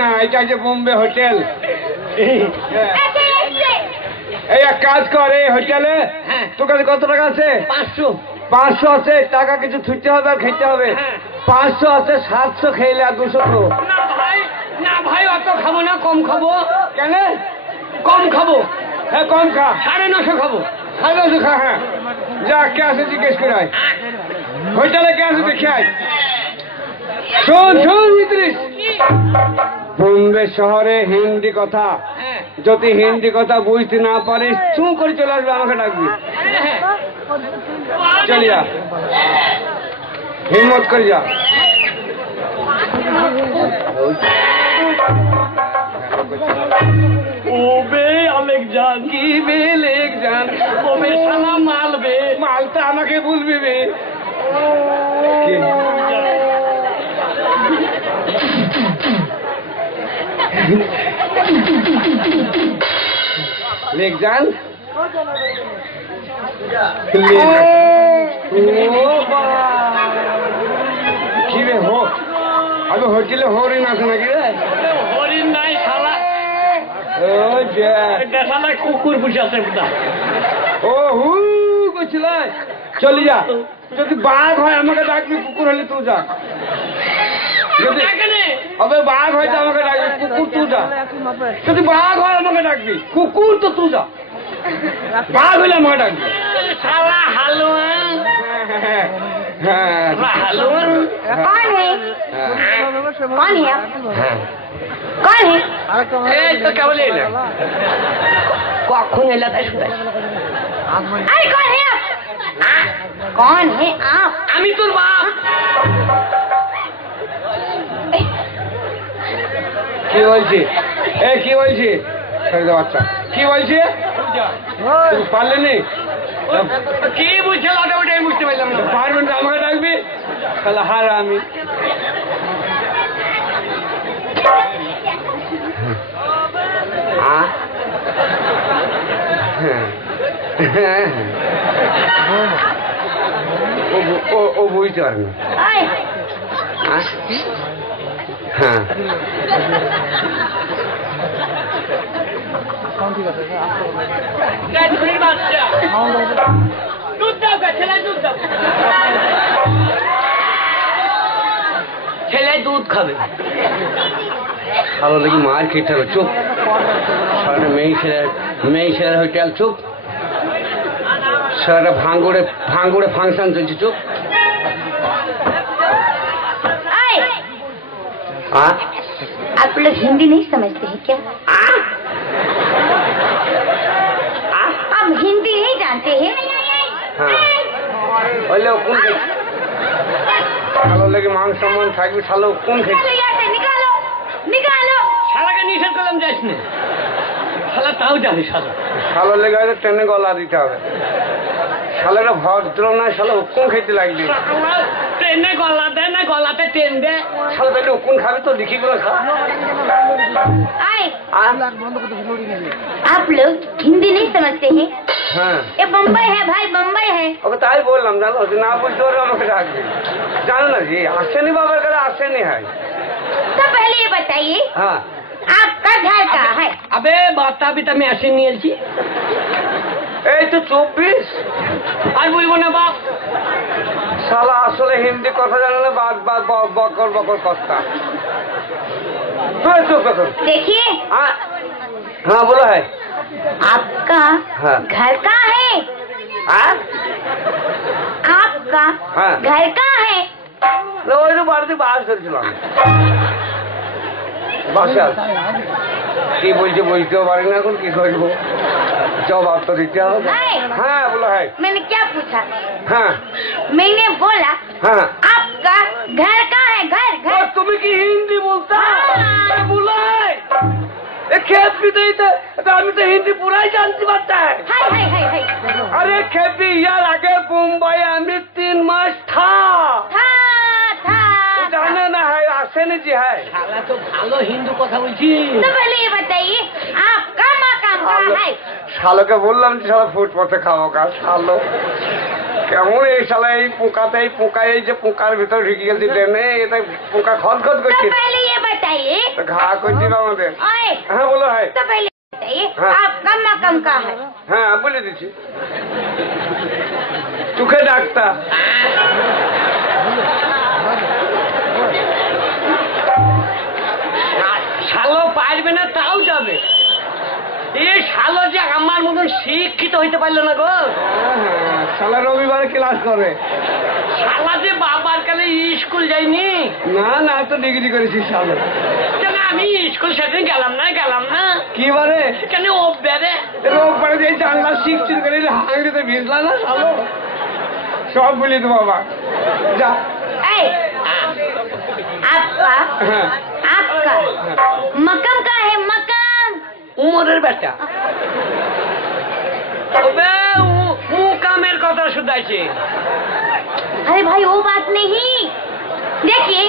না এটা যে বোম্বে হোটেল এই এক কাজ কর এই হোটেলে তোর কাছে কত টাকা আছে 500 আছে টাকা কিছু ছুটতে হবে আর খেতে হবে 500 আছে 700 খেলে আর 200 তো না ভাই অত খাবো না কম খাবো কেন কম খাবো হ্যাঁ কম খা 950 খাবো 950 খা হ্যাঁ যা কে আছে জিজ্ঞেস করে আয় হোটেলে কে আছে দেখে আয় শোন ইদ্রিস বোম্বে শহরে হিন্দি কথা যদি হিন্দি কথা বুঝতে না পারিস চুঁ করে চলে আসবে আমাকে ডাকবি চলিয়া হিম্মত করে যা ওবে আলেক জান কি বেলেক জান ওবে সালা মালবে মালটা আমাকে বলবি বে লেক যান কি রে হো আমি হোটেলে হরিণ আছে নাকি রে হরিণ নাই শালা ও শালা কুকুর বসে আছে ও হু করছিল চলি যা যদি বাঘ হয় আমাকে ডাকবি কুকুর হলে তুই যা যদি হবে বাঘ হয়তো আমাকে ডাকবি কুকুর তুই যা যদি বাঘ হয় আমাকে ডাকবি কুকুর তো তুই যা বাঘ হলে আমাকে ডাকবি শালা হালুয়া হালুয়া कौन है कौन है आप कौन है এই তো কেবল এলে কখন এলে তাই শুনে अरे कौन है आप कौन है आप আমি তোর বাপ কি বলছি কি বলছি বাচ্চা কি বলছি পারলে নি কি বুঝছে ওটাই বুঝতে পারলাম না পারবেন না আমাকে ডাকবি তাহলে হার আমি ও বুঝতে পারবে হ্যাঁ ছেলে দুধ খাবে শালা দেখি মার খেতে হবে, চুপ। শালাটা মেয়ে ছেলের হোটেল, চুপ। শালাটা ভাঙ্গুড়ে ফাংশন চলছে, চুপ। हाँ? आप लोग हिंदी नहीं समझते हैं क्या? आप हिंदी नहीं जानते हैं? हाँ। बोले कौन শালা লেগে মান সম্মান থাকবে, শালা কোন निकालो यहाँ से, निकालो, निकालो। শালাকে নিষেধ করলাম যাস না, শালা তাও জানে শালা। শালা লেগে হয়তো ট্রেনে গলা দিতে হবে। শালাটা ভদ্র না, শালা উকুন খেতে লাগবে। ট্রেনে গলা দেয় না, গলাতে ট্রেন দেয়। শালা তাহলে উকুন খাবি তো, দেখি গুলো খা। आए, आप लोग हिंदी नहीं समझते हैं? হ্যাঁ, ये बम्बई है भाई, बम्बई है। ওকে তাই বললাম, জানো না বুঝতে পারবে আমাকে ডাকবে। জানো না যে আসেনি বাবার কাছে, আসেনি হয়। तो पहले ये बताइए, হ্যাঁ, आपका घर कहाँ है? আবে বাতা বিতা আমি আসে নিয়েছি। এই তো 24। আর বলবো না বাপ। শালা আসলে হিন্দি কথা জানে না, বকর বকর কথা। চুপ এখন। देखिए, हाँ बोला है। आपका हाँ। घर कहाँ है? आपका हाँ। घर कहाँ है? ওই তো বাড়িতে বাস ধরেছিলাম, বাসে কি বলছে বুঝতেও পারি না, এখন কি করবো, জবাব তো দিতে হবে। है। হ্যাঁ বলো है। मैंने क्या पूछा? হ্যাঁ मैंने बोला হ্যাঁ। आपका घर कहाँ है? घर घर। তুমি কি হিন্দি বলতে हाँ। बोला है? खेत भी नहीं थे तो हम तो हिंदी पूरा ही जानती बात है। हाय हाय हाय हाय। अरे खेती यार आगे मुंबई हमें 3 मास था था था। जाने ना है, आसेनी जी है। শালা তো ভালো হিন্দু কথা বলছি। तो पहले ये बताइए, आपका मकान कहाँ है? শালোকে বললাম যে শালা ফুটপাতে খাবো কা, শালো কেমন এই শালা এই পোকা এই যে পোকার ভিতর ঢুকে গেছি ট্রেনে, এটা পোকা খদখদ तो করছে, पहले ये बताइए, ঘা করছি আমাদের। ओए, হ্যাঁ বলো है। तो पहले ये बताइए, हाँ। आपका मकान कहाँ है? হ্যাঁ বলে দিচ্ছি, চোখে ডাক্তার। শালো পারবে না তাও যাবে। এই শালো যে আমার মতন শিক্ষিত হইতে পারলো না গো। শালা রবিবারে ক্লাস করে শালা যে বাবার কালে স্কুল যাইনি। না না, তো ডিগ্রি করেছি শালা। কেন আমি স্কুল সেদিন গেলাম না। কি বারে? কেন ও বেড়ে রোববারে যে জানলা শিখছিল করে হাঁড়িতে ভিজলা না শালো, সব বলি তো বাবা যা। ए, आपका হ্যাঁ आपका मकान कहाँ है? मकान। উমরের বেটা। ওবে মুকামের কথা শুধাইছে। अरे भाई वो बात नहीं, देखिए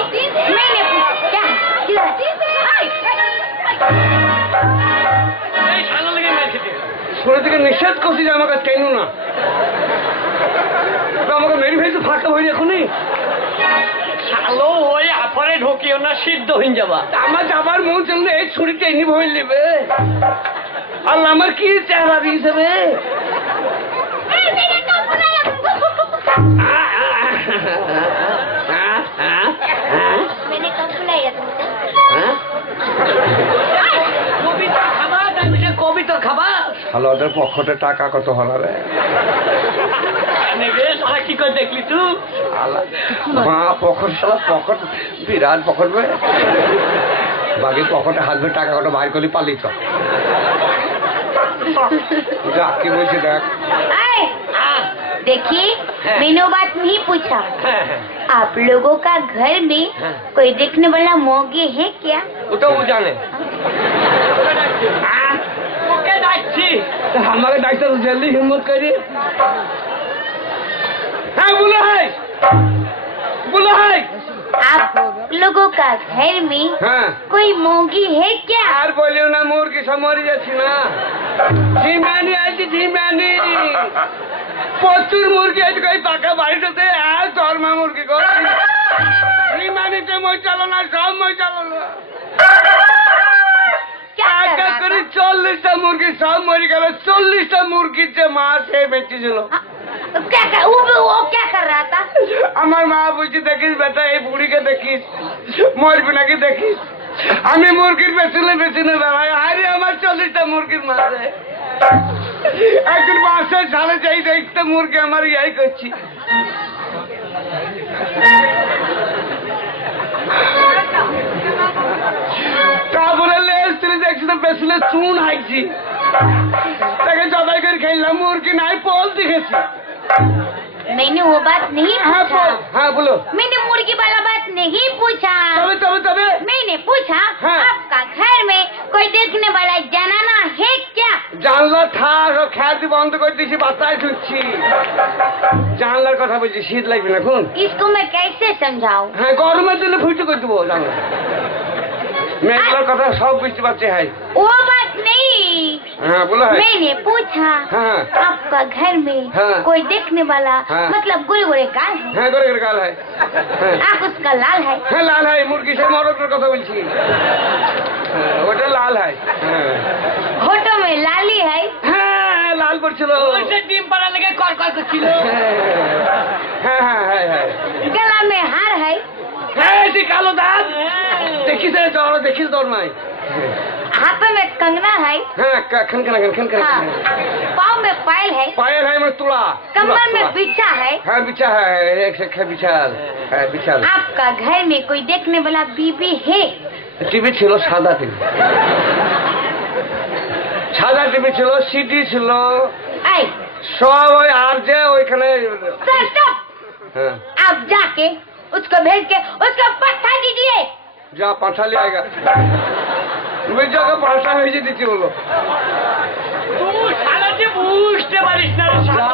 मैंने क्या किधर? এই শালো লেগে মেরেছে। শুনে থেকে নিষেধ করছি যে আমাকে টেনো না, তো আমাকে মেরি ফেলছে ফাঁকা হয়ে এখনই। শালো ওই আফরে ঢোকিও না, সিদ্ধ হয়ে যাবা। আমার যাবার মন চললে এই ছুরি টেনে ভয় নেবে, আর আমার কি চেহারা দিয়েছে রে। मैंने कब बुलाया तुमको? কবিতা খাবা, তার পিছনে কবিতা খাবা। হ্যালো, ওদের পকেটে টাকা কত হলো রে? নেবে শালা কি করে দেখলি তুই? মা পকেট, শালা পকেট বিরাট পকেট বে, বাকি পকেটে হাসবে টাকা কত বাইর করলি পালিত। যা কি বলছি দেখ। आए, देखिए हाँ। मैंने वो बात नहीं पूछा। হ্যাঁ হ্যাঁ, आप लोगों का घर में हाँ। कोई देखने वाला मोगे है क्या? ওটা ও জানে। ওকে ডাকছি। আমাকে ডাক্তার জলদি হিম্মত করি। হ্যাঁ বলো है आप लोगों का घर में হ্যাঁ। कोई मोगी है क्या? আর বলিও না, মুরগি সব মরে যাচ্ছি না। ঝিমানি আছে, ঝিমানি প্রচুর মুরগি আছে, কই পাকা বাড়িটাতে আর ধর্মা মুরগি গো। ঝিমানিতে মই চালো না, সব মই চালো না। क्या कर টাকা रहा করে था? 40টা মুরগি সব মরে গেল। 40টা মুরগির যে মাছ বেঁচেছিল। हाँ, वो क्या कर रहा था? আমার মা বলছে, দেখিস বেটা এই বুড়িকে দেখিস, মরবি নাকি দেখিস। আমি মুরগির পেছনে পেছনে বেড়াই, আরে আমার 40টা মুরগির মাঝে একদিন বাসের ঝালে যাই দেখতে মুরগি আমার ইয়াই করছি। তারপরে লেস্ত্রি দেখছি তো পেছনে চুন হাইছি, তাকে জবাই করে খেললাম, মুরগি নাই পোল দেখেছি। मैंने वो बात नहीं हाँ पूछा। हाँ बोलो। मैंने मुर्गी वाला बात नहीं पूछा। तबे तबे तबे मैंने पूछा हाँ। आपका घर में कोई देखने वाला जनाना है क्या? জানলা থাক, খ্যাতি বন্ধ করে দিয়েছি, বাতায় ঢুকছি। জানলার কথা বলছি, শীত লাগবে না কোন? इसको मैं कैसे समझाऊं? হ্যাঁ গরমের জন্য ফুটো করে দেবো জানলা। মেয়েগুলোর কথা সব বুঝতে পারছে। হ্যাঁ वो बात नहीं। हाँ बोलो है। मैंने पूछा हाँ। आपका घर में हाँ। कोई देखने वाला हाँ। मतलब गोरे गोरे गाल है, হ্যাঁ করে করে গাল হয়। হ্যাঁ आँख उसका लाल है, হ্যাঁ লাল হয়, মুরগি সে মরকের কথা বলছি। হ্যাঁ ওটা লাল হয়। হ্যাঁ होठों में लाली है, হ্যাঁ লাল পড়ছিল। ওইটা ডিম পাড়া লেগে কর কর করছিল। হ্যাঁ হ্যাঁ হ্যাঁ হ্যাঁ गला में हार है, হ্যাঁ সে কালো দাঁত দেখিস জ্বর, দেখিস তোর নাই। हाथों में कंगना है, হ্যাঁ খানখানা খানখানা हाँ, पाँव में पायल है, পায়ের হয় মানে তুলা। कमर में बिछा है। হ্যাঁ বিছা হ্যাঁ এক से বিছাল। হ্যাঁ বিছাল। आपका घर में कोई देखने वाला बीबी है? টিভি ছিল, সাদা টিভি, সাদা টিভি ছিল, সিটি ছিল, आई সব ওই আর যে ওইখানে। Sir stop. হ্যাঁ आप जाके उसको भेज के उसको पट्टा दीजिए। যা পাঠালি আएगा। তুমি যাকে পাঠা হয়েছে দিচ্ছি বলো। তুই শালা যে বুঝতে পারিস না রে শালা।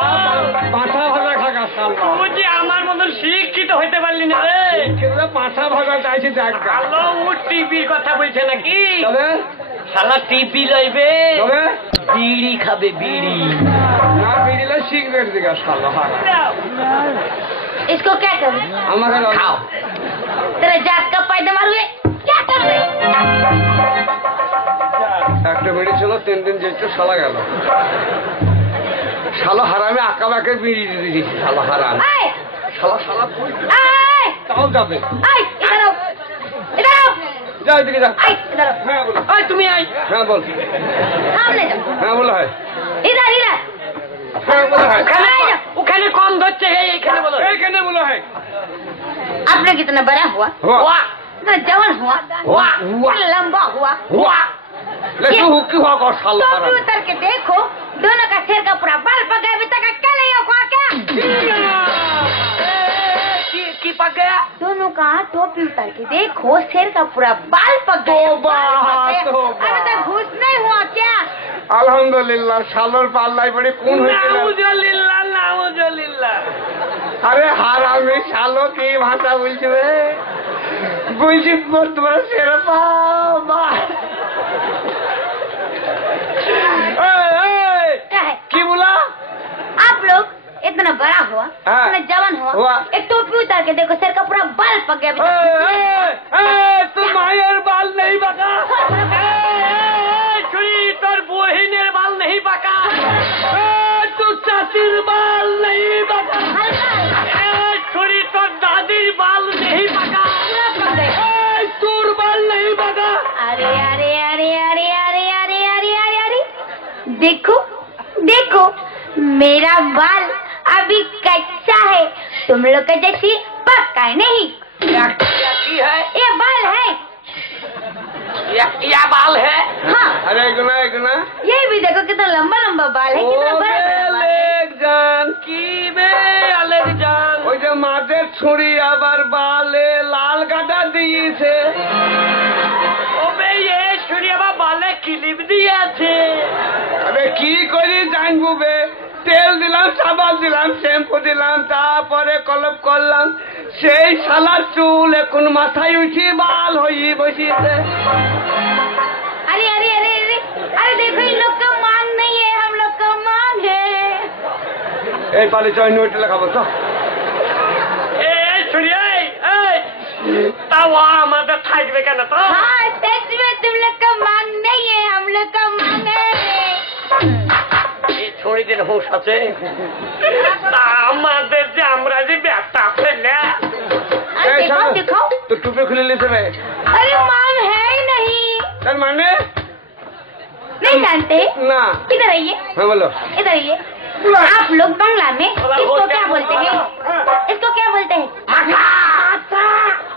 পাঠা ভাজা খাকা শালা। তুই যে আমার মতন শিক্ষিত হইতে পারলি না রে। কিন্তু পাঠা ভাজা চাইছে দেখ। হ্যালো, ও টিভির কথা বলছে নাকি? তবে শালা টিভি লইবে, তবে বিড়ি খাবে, বিড়ি। না বেরিলে সিগারেট দিঘা শালা। इसको क्या करूं? আমাকে খাও। तेरा जात का पैदा मारूए क्या करोगे? একটা বেড়ি ছিল, 3 দিন যেত শালা গেল। শালা হারামে আঁকা বাঁকে বিড়ি দিয়ে দিয়েছি। শালা হারাম आए শালা শালা आए তাও যাবে। आए इधर आओ, इधर आओ, যা এদিকে যা। आए इधर आओ, হ্যাঁ বলো। ওই তুমি আই। হ্যাঁ বল। सामने जाओ, হ্যাঁ বলো হয়। इधर इधर। হ্যাঁ বলো হয়। ওখানে কম ধরছে, এইখানে বলো। এইখানে বলো হয়। आप लोग इतना बड़ा हुआ, হুয়া इतना जवान हुआ, হুয়া হুয়া इतना लंबा हुआ, হুয়া লেটু হুকি হুয়া কর শালা तो হারাম। भी उतर के देखो दोनों का सिर का पूरा बाल पका अभी तक क्या नहीं हुआ क्या? কি पक गया? दोनों का टोपी उतार के देखो सिर का पूरा बाल पक गया। तौबा, तौबा। अभी तक घुस नहीं हुआ क्या? আলহামদুলিল্লাহ শালার পাল্লাই পড়ে কোন হয়েছিল। নাউজুবিল্লাহ, নাউজুবিল্লাহ। আরে হারামি শালো কি ভাষা বলছি রে। বলছি তোমার সেরা বাবা। क्या है? কি বলা? आप लोग इतना बड़ा हुआ, हाँ। इतना जवान हुआ। हुआ, एक टोपी उतार के देखो सिर का पूरा बाल पक गया अभी तक। তুই মায়ের বাল নেই বাঁকা। ছুরি, তোর বহিনের বাল নেই পাকা। তোর চাচির বাল নেই বাঁকা। हल्का ছুরি, তোর দাদির বাল নেই পাকা। पूरा पक गया। তোর বাল নেই বাঁকা। अरे अरे अरे अरे अरे अरे अरे अरे अरे देखो देखो मेरा बाल अभी कच्चा है, तुम लोग का जैसी पक्का नहीं। কি है? ये बाल है। या बाल है? हाँ, আরে এগুনা এগুনা ये भी देखो कितना लंबा लंबा बाल है, कितना ও बड़ा बड़ा बाल है। বেলেগ জান। কি বে আলেক জান? ওই যে মাঝের ছুরি আবার বালে লাল কাটা দিয়েছে। ওবে এই ছুরি আবার বালে ক্লিপ দিয়েছে। আরে কি করি জানবো বে। তেল দিলাম, সাবান দিলাম, শ্যাম্পু দিলাম, তারপরে কলপ করলাম, সেই শালার চুল এখন মাথায় উঠি বাল হয়ে বসিয়েছে। अरे अरे अरे अरे अरे देखो इन लोग का मांग नहीं है, हम लोग का मांग है। এই পালে চয় নোট লেখাবো তো। এই ছুরি, এই তাও আমাদের থাকবে কেন তো? हाँ सच में तुम लोग का मांग नहीं है, हम लोग का मांग है। এই ছুরিদের হুঁশ আছে? তা আমাদের যে আমরা যে ব্যাগটা ফেলে अरे दिखाओ दिखाओ। তো টুপি খুলে নিতে হবে। अरे मांग है ही तर माने नहीं जानते? ना। इधर आइए। हाँ बोलो। इधर आइए। आप लोग बांग्ला में इसको क्या बोलते हैं? इसको क्या बोलते हैं?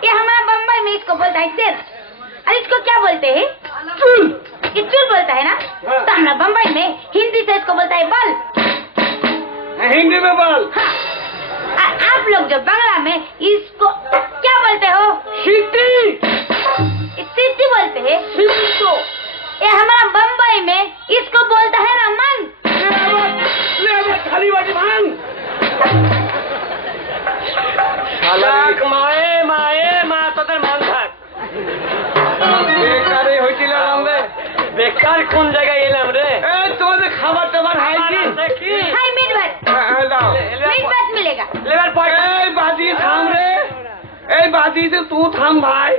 ये हमारा बम्बई में इसको बोलता है सिर। और इसको क्या बोलते हैं? चुल। ये चुल बोलता है ना? तो हमारा बम्बई में हिंदी से इसको बोलता है बल। हिंदी में बोल। हाँ। और आप लोग जो बांग्ला में इसको क्या बोलते हो? सीटी। सिद्धि बोलते हैं। सिद्धो। ये हमारा बम्बई में इसको बोलता है ना मन। ले खाली बाटी भांग। থাক মায়ে মায়ে মা তোদের মান থাক। বেকারে হইছিল রে। বেকার কোন জায়গায় এলাম রে? এই তোমাদের খাবার টাবার হাইছি। দেখি हाय मीट भात। হ্যাঁ দাও। मीट भात मिलेगा। লেবার পয়সা এই বাদি থাম রে। এই বাদি তুই থাম ভাই।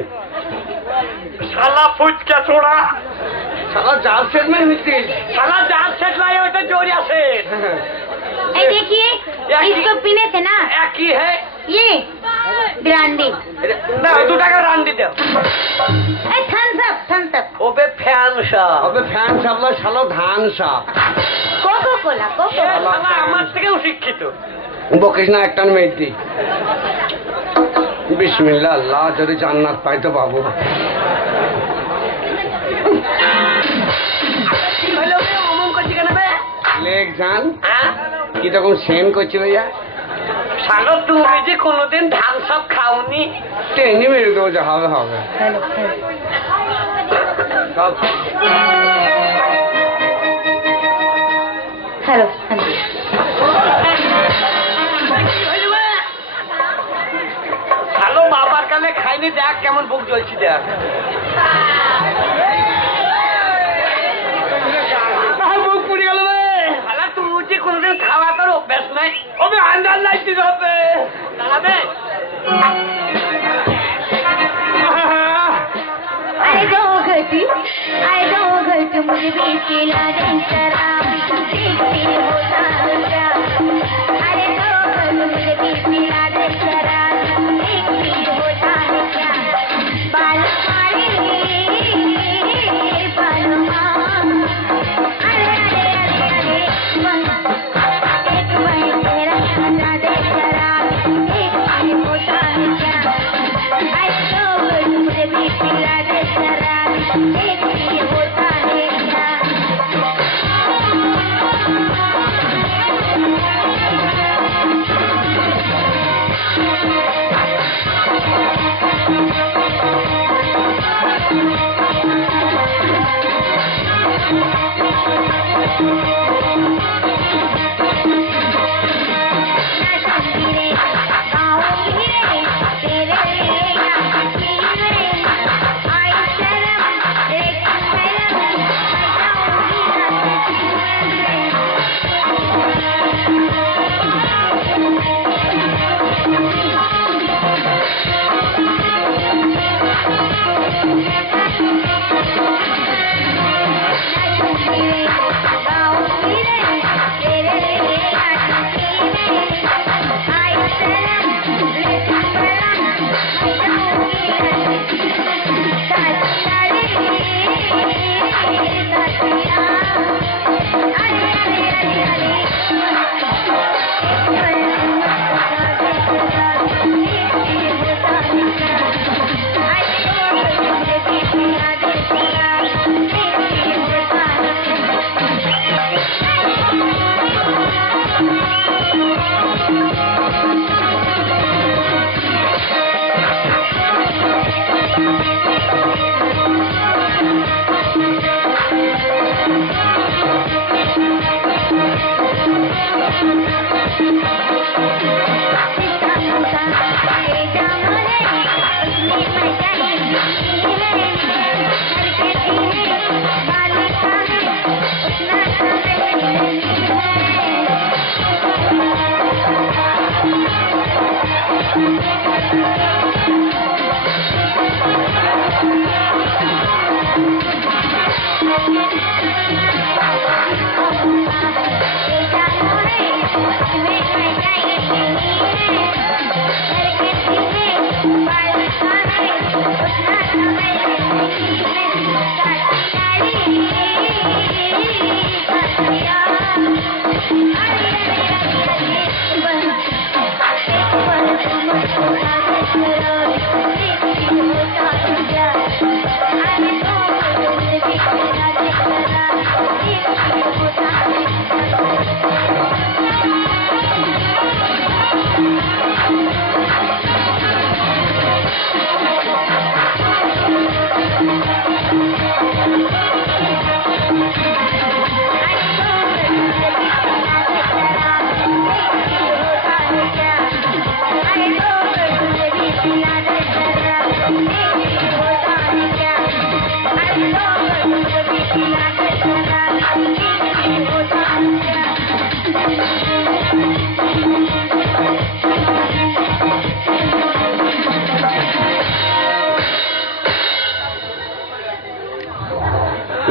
শালা ফুচকা ছোড়া সারা জাল সেটমেন্ট হইছিস। শালা জাত সেট লাই ওটা জোরে আছে। ये देखिए इसको पीने से ना একই হে ये ब्रांडी না 2 টাকা রান্দি দাও। थम्स अप ওবে ফ্যান শাহ আবে ফ্যান সাবলা শালা ধান সা। कोको कोला कोको শালা আমার থেকেও শিক্ষিত। বকিস না একটা মেয়েটি। বিসমিল্লাহ আল্লাহ যদি জান্নাত পাই তো বাবু। কি হলো রে অমন করছি কেন বে? লেগ জান হ্যাঁ কি তখন সেন করছি ভাইয়া। শালা তুমি যে কোনোদিন ধান সব খাওনি। টেনে মেরে দেবো যা হবে হবে। সব हेलो হ্যালো বাবার কানে খাইনি দেখ কেমন বুক জ্বলছি দেখ। বুক পুড়ে গেল রে। শালা তুই যে কোনোদিন খাওয়া তোর অভ্যাস নাই। ওবে আন্দাজ লাগছে হবে। দাঁড়াবে I don't hurt मुझे भी खिला दे शराब देखते होता क्या अरे don't hurt मुझे भी खिला दे शराब देखते होता है क्या बाल मारे बाल अरे एक वही तेरा खिला दे शराब देखते होता है क्या I don't hurt मुझे भी खिला दे शराब देखते होता है क्या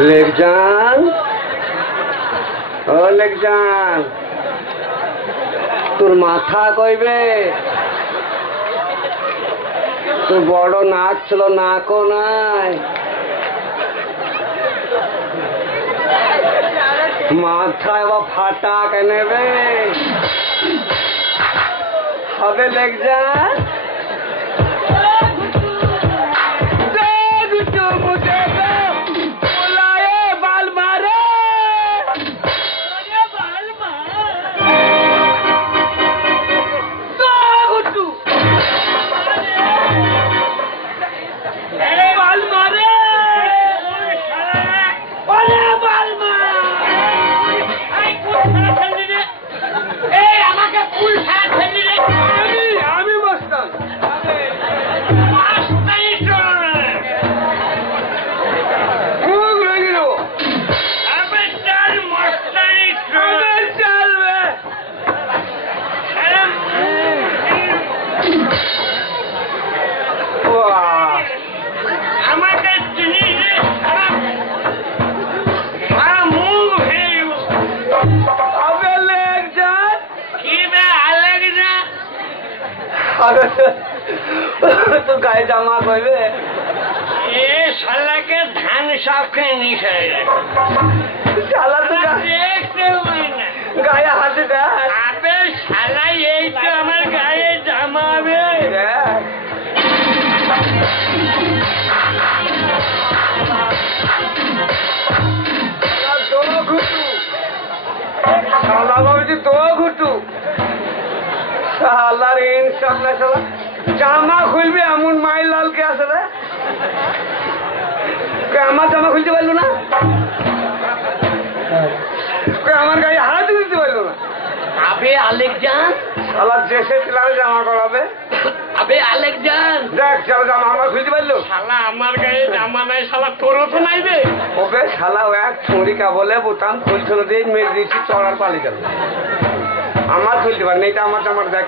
লেকজান, ও লেকজান, তোর মাথা কইবে? তোর বড় নাক ছিল, নাকও নাই, মাথা এবার ফাটা কেনে রে? হবে লেকজান? তো গায়ে জামা কইবে? এ শালাকে ধান সব খেয়ে নিছে শালা তো দেখতে পাই না। গায়ে হাতে দেখ। আবে শালা এই তো আমার গায়ে জামাবে। শালা ভাবছি তো ঘুটু, শালার ইনসাফ না, শালা জামা খুলবে এমন মাইল লালকে আসে রে। আমার জামা খুলতে পারলো না, আমার গায়ে হাত দিতে পারলো না। আবে আলেকজান, শালা দেশে ছিলাম জামা করাবে। আবে আলেকজান, দেখ শালা জামা আমার খুলতে পারলো। শালা আমার গায়ে জামা নাই, শালা তোরও তো নাই রে। ওকে শালা এক ছুরিকা বলে বোতাম খুলছিল দিয়ে মেরে দিয়েছি, চড়ার পালি গেল। আমার খুলতে পারেনি, এটা আমার জামার দেখ।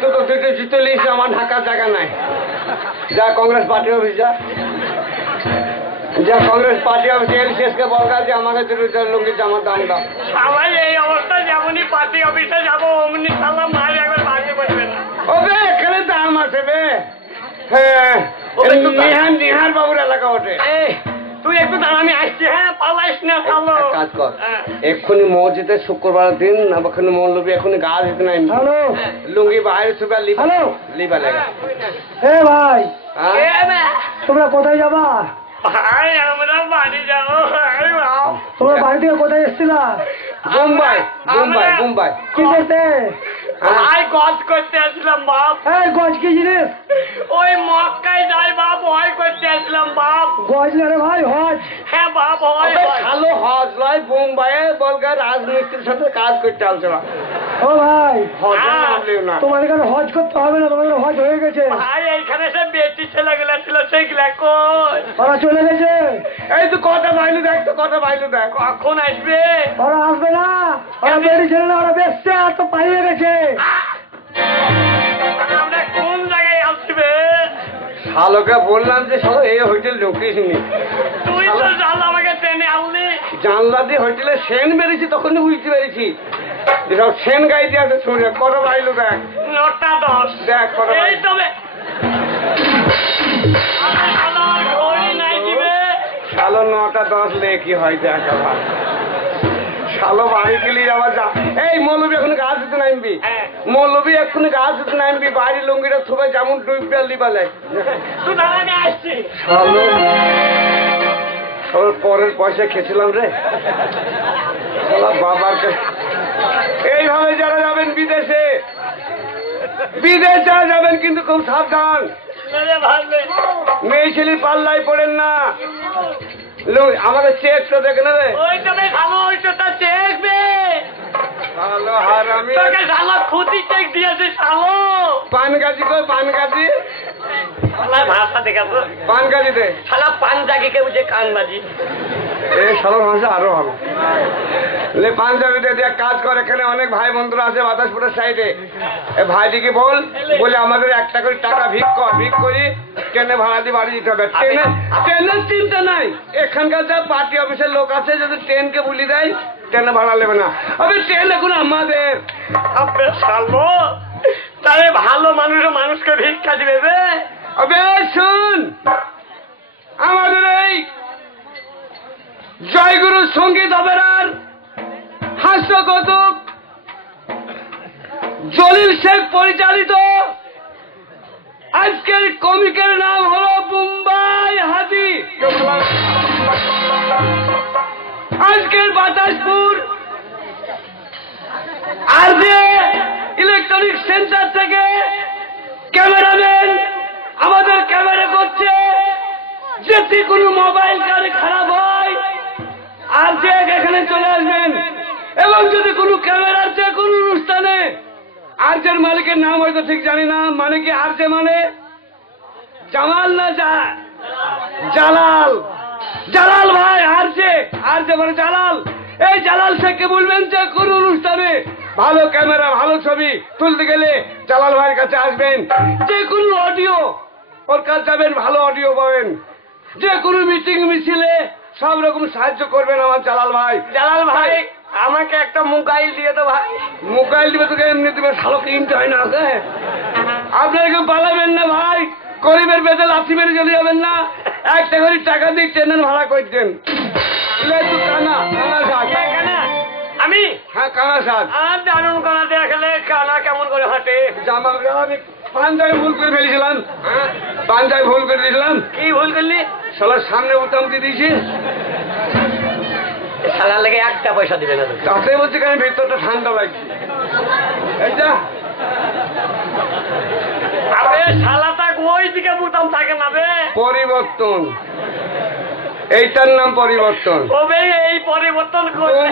তুই তো দুটো জিতে লিস, আমার ঢাকার জায়গা নাই। যা কংগ্রেস পার্টি অফিস যা, যা কংগ্রেস পার্টি অফিস শেষকে বলগা যে আমাকে দুটো লুঙ্গি জামার দাম দাও। সবাই এই অবস্থায় যেমনই পার্টি অফিসে যাবো অমনি সালা মার একবার ভাগে পড়বে না। ওবে এখানে দাম আছে বে। হ্যাঁ নিহার বাবুর এলাকা ওঠে। তুই একটু দাঁড়া, আমি আসছি। হ্যাঁ পালাইস না, চালো কাজ কর। এক্ষুনি মসজিদে শুক্রবার দিন ওখানে মৌলবী এখনই গা দিতে নাই। হ্যালো, লুঙ্গি বাইরে সুবা লিবা লেগা। এ ভাই, তোমরা কোথায় যাবা? ভাই আমরা বাড়ি যাবো। তোমরা বাড়ি থেকে কোথায় এসছিলা? বোম্বাই বোম্বাই বোম্বাই। কি করতে? ভাই গজ করতে আসলাম বাপ। এই গজ কি জিনিস? ওই মক্কায় যাই বাপ, হয় করতে আসলাম বাপ। গজ না রে ভাই, হজ। হ্যাঁ বাপ, হয়। ভালো হজ নয়, বোম্বাইয়ে বলগা রাজমিস্ত্রির সাথে কাজ করতে আসছে না। ও ভাই, না তোমার এখানে হজ করতে হবে না, তোমাদের হজ হয়ে গেছে। ভাই এইখানে সে বেটি ছেলেগুলা ছিল, সেইগুলা কই? ওরা চলে গেছে। এই তো কটা বাইলু দেখ, তো কটা বাইলু দেখ। কখন আসবে? ওরা আসবে না, ওরা বেরিয়ে ছিল না, ওরা বেসছে আর তো পালিয়ে গেছে। আমরা কোন জায়গায় আসবে? শালোকে বললাম যে সব এই হোটেল ঢুকিসনি। তুই তো জাল আমাকে ট্রেনে আনলি। জানলা দিয়ে হোটেলে সেন বেরিয়েছি, তখন বুঝতে পেরেছি সব সেন গাইতে আছে। শুনে কটা বাইলু দেখ। 9টা 10 দেখ কটা। এই তবে আমার ঘড়ি নাই দিবে। শালো 9টা 10 লে কি হয় দেখ। আবার শালো বাড়ি গেলি আবার যা। এই মৌলবী এখন গাছ দিতে নামবি। মৌলবী এক্ষুনি গাছ দিতে নামবি, বাড়ি লুঙ্গিটা সবাই যেমন ডুববে লিবা লাই। তুই দাঁড়ানি আসছি। শালো সবার পরের পয়সা খেয়েছিলাম রে। শালা বাবার এইভাবে যারা যাবেন বিদেশে বিদেশে যাবেন কিন্তু খুব সাবধান, মেয়ে ছেলে পাল্লায় পড়েন না। আমাদের চেক তো দেখে নেবে। ভালো হারামি ক্ষতি চেক দিয়েছে শালো। পান গাছি কই, পান গাছি, ভাষা দেখাবো পান গাছি দে শালা পান জাগি কেউ যে কান বাজি এই সরল ভাষা আরো ভালো। পাঞ্জাবিতে দিয়ে কাজ করে, এখানে অনেক ভাই বন্ধুরা আছে বাতাসপুরের সাইডে। ভাইটিকে বলে আমাদের একটা করে টাকা ভিক করি, ট্রেনে ভাড়া দিয়ে বাড়ি দিতে হবে। ট্রেনের চিন্তা নাই, এখানকার যা পার্টি অফিসের লোক আছে যদি ট্রেনকে বলি দেয় ট্রেনে ভাড়া নেবে না। আবে ট্রেন এখন আমাদের। তাহলে ভালো মানুষকে ভিক্ষা দিবে। আবে শুন, আমাদের এই জয়গুরু সঙ্গীত অপেরার হাস্যকৌতুক জলিল শেখ পরিচালিত আজকের কমিকের নাম হলো মুম্বাই হাতি। আজকের বাতাসপুর আরজে ইলেকট্রনিক সেন্টার থেকে ক্যামেরাম্যান আমাদের ক্যামেরা করছে। যদি কোনো মোবাইল কারে খারাপ হয় আর যে এখানে চলে আসবেন, এবং যদি কোনো ক্যামেরার যে কোনো অনুষ্ঠানে আরজের মালিকের নাম হয়তো ঠিক জানি না, মানে কি আরজে মানে জামাল না জালাল, জালাল ভাই আরজে মানে জালাল। এই জালাল শেখকে বলবেন যে কোনো অনুষ্ঠানে ভালো ক্যামেরা ভালো ছবি তুলতে গেলে জালাল ভাইয়ের কাছে আসবেন। যে কোনো অডিও ওর কাছে যাবেন, ভালো অডিও পাবেন। যে কোনো মিটিং মিছিলে সব রকম সাহায্য করবেন আমার জালাল ভাই। জালাল ভাই আমাকে একটা মোবাইল দিয়ে তো ভাই। মোবাইল দিবে তোকে এমনি দিবে, ভালো কিনতে হয় না ওকে। আপনারা কেউ পালাবেন না ভাই, গরিবের বেদে লাথি মেরে চলে যাবেন না। একটা করে টাকা দিয়ে ট্রেনের ভাড়া করে দেন। কানা আমি হ্যাঁ কানা সাজ আর জানুন কানা দেখলে কানা কেমন করে হাঁটে। জামা আমি পাঞ্জাবি ভুল করে ফেলেছিলাম, পাঞ্জাবি ভুল করে দিয়েছিলাম। কি ভুল করলি? শালার সামনে বোতাম দিয়ে দিয়েছি, শালার লেগে একটা পয়সা দিবে না। তাতে বলছি কেন ভেতরটা ঠান্ডা লাগছে। এইটা আরে শালাটা ওই দিকে বোতাম থাকে না বে। পরিবর্তন, এইটার নাম পরিবর্তন। কবে এই পরিবর্তন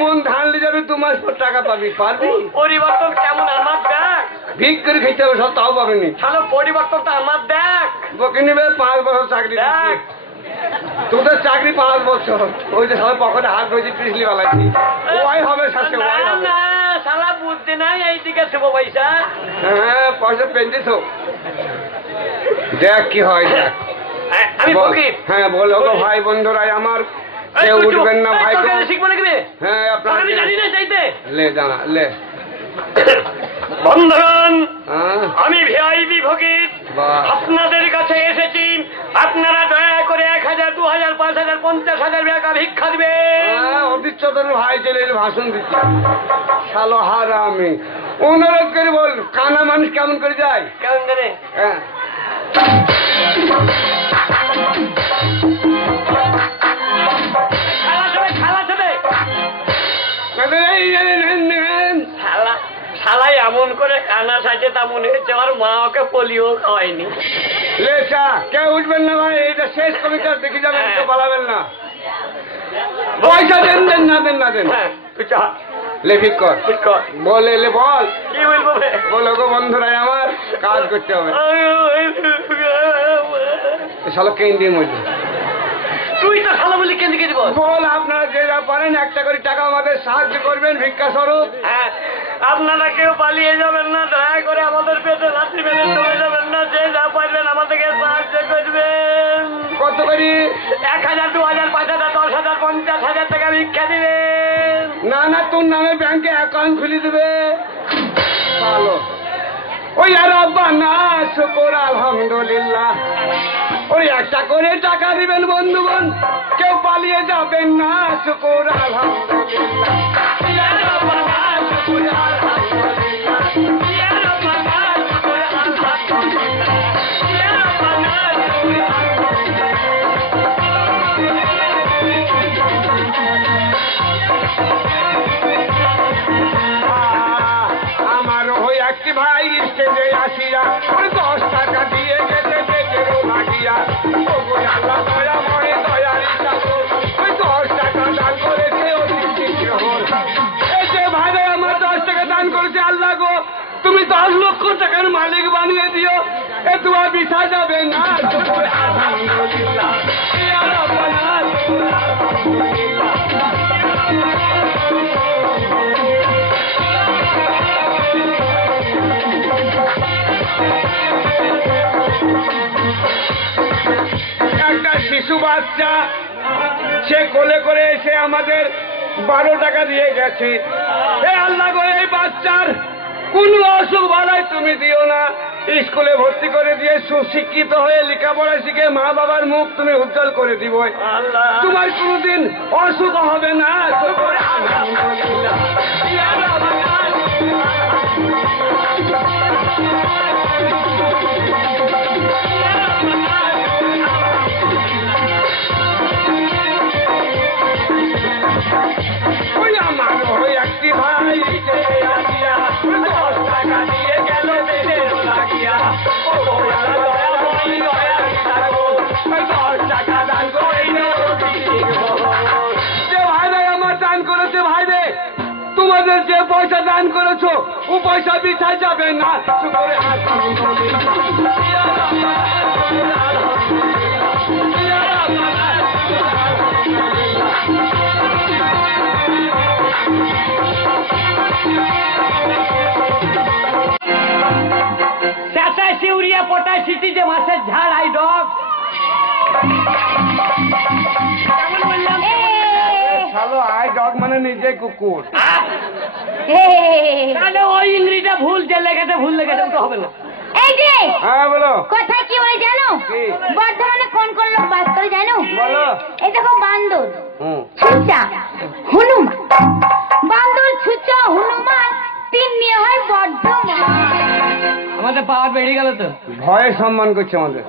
কোন ধান নিয়ে যাবি 2 মাস পর টাকা পাবি, পারবি? পরিবর্তন কেমন আমার দেখ, ভিক করে খেতে হবে, সব তাও পাবেনি। তাহলে পরিবর্তনটা আমার দেখ। বকে নিবে 5 বছর চাকরি দিচ্ছি, তোদের চাকরি 5 বছর। ওই যে সবাই পকেটে হাত রয়েছে পিছলি বেলাচ্ছি, ওয়াই হবে শাসে ওয়াই হবে। না শালা বুদ্ধি নাই, এইদিকে দেবো পয়সা। হ্যাঁ পয়সা পেন্দিস হোক, দেখ কি হয় দেখ। আমি ফকির। হ্যাঁ বলো গো ভাই বন্ধুরা আমার, কেউ উঠবেন না ভাই। শিখবো নাকি? হ্যাঁ আপনার আমি জানি না চাইতে। লে দাঁড়া লে। বন্ধুগণ আমি ভিআইপি ফকির, আপনাদের কাছে এসেছি। আপনারা দয়া করে 1000, 2000, 5000, 50,000 টাকা ভিক্ষা দিবেন। অতীত চন্দ্র ভাই চলে ভাষণ দিচ্ছে, শালো হারামি। অনুরোধ করে বল, কানা মানুষ কেমন করে যায়? কেমন করে? হ্যাঁ শালাই এমন করে কানা সাজে তা মনে হচ্ছে আমার মা ওকে পোলিও খাওয়ায়নি। লেচা কেউ উঠবেন না ভাই, এটা শেষ কবিতা দেখে যাবেন, কেউ পালাবেন না। পয়সা দেন দেন না দেন না দেন। তুই চা লে ভিক কর, বলে লে বল কি বলবো? বলো গো বন্ধুরাই আমার, কাজ করতে হবে। শালো কেন দিয়ে মরলি? তুই তো খালা বলি কেন দিকে দিব? বল আপনারা যে যা পারেন একটা করে টাকা আমাদের সাহায্য করবেন ভিক্ষা স্বরূপ। হ্যাঁ আপনারা কেউ পালিয়ে যাবেন না, দয়া করে আমাদের পেটে লাঠি মেরে চলে যাবেন না। যে যা পারবেন আমাদেরকে সাহায্য করবেন। কত করি? 1000, 2000, 5000, 10,000, 50,000 টাকা ভিক্ষা দিবেন। না না তোর নামে ব্যাংকে অ্যাকাউন্ট খুলে দেবে। ভালো ওই আর আব্বা না শুকর আলহামদুলিল্লাহ। ওই একটা করে টাকা দিবেন বন্ধুগণ, কেউ পালিয়ে যাবেন না। শুকর আলহামদুলিল্লাহ। আমার হইয়া একটি ভাই স্টেজে আসিয়া ওই 10 টাকা দিয়ে গেছে দেখে লাগিয়া ওগো আল্লাহ দয়াময় দয়ার ঠাকুর ওই 10 টাকা দান করেছে অতিথি গ্রহণ। এই যে ভাই আমার 10 টাকা দান করেছে, আল্লাহ গো তুমি 10 লক্ষ টাকার মালিক বানিয়ে দিও, এ দোয়া বিছা যাবে না। আলহামদুলিল্লাহ ইয়া রাব্বানা একটা শিশু বাচ্চা সে কোলে করে এসে আমাদের 12 টাকা দিয়ে গেছে। হে আল্লাহ গো এই বাচ্চার কোন অসুখ বালাই তুমি দিও না, স্কুলে ভর্তি করে দিয়ে সুশিক্ষিত হয়ে লেখাপড়া শিখে মা বাবার মুখ তুমি উজ্জ্বল করে দিব, তোমার কোনদিন অসুখ হবে না। ওই আমার ওই একটি ভাই আসিয়া 10 টাকা দিয়ে গেল দেশের লাগিয়া ও টাকা দান করে যে ভাই ভাই আমার দান করেছে, ভাই রে তোমাদের যে পয়সা দান করেছো ও পয়সা বিছাই যাবে না। ইউরিয়া পটাশ সিটি যে মাছের ঝাড় আই ডগ ভালো আই ডগ মানে নিজে কুকুর। তাহলে ওই ইংরেজিটা ভুল যে লেগেছে ভুল লেগেছে ওটা হবে না। এই যে হ্যাঁ বলো কোথায় কি বলে জানো? বর্ধমানে কোন কোন লোক বাস করে জানো? বলো। এই দেখো বান্দর, ছুচা, হনুমান। বান্দর, ছুচা, হনুমান তিন নিয়ে হয় বর্ধমান। আমাদের পাওয়ার বেড়ে গেল তো, ভয়ে সম্মান করছে আমাদের।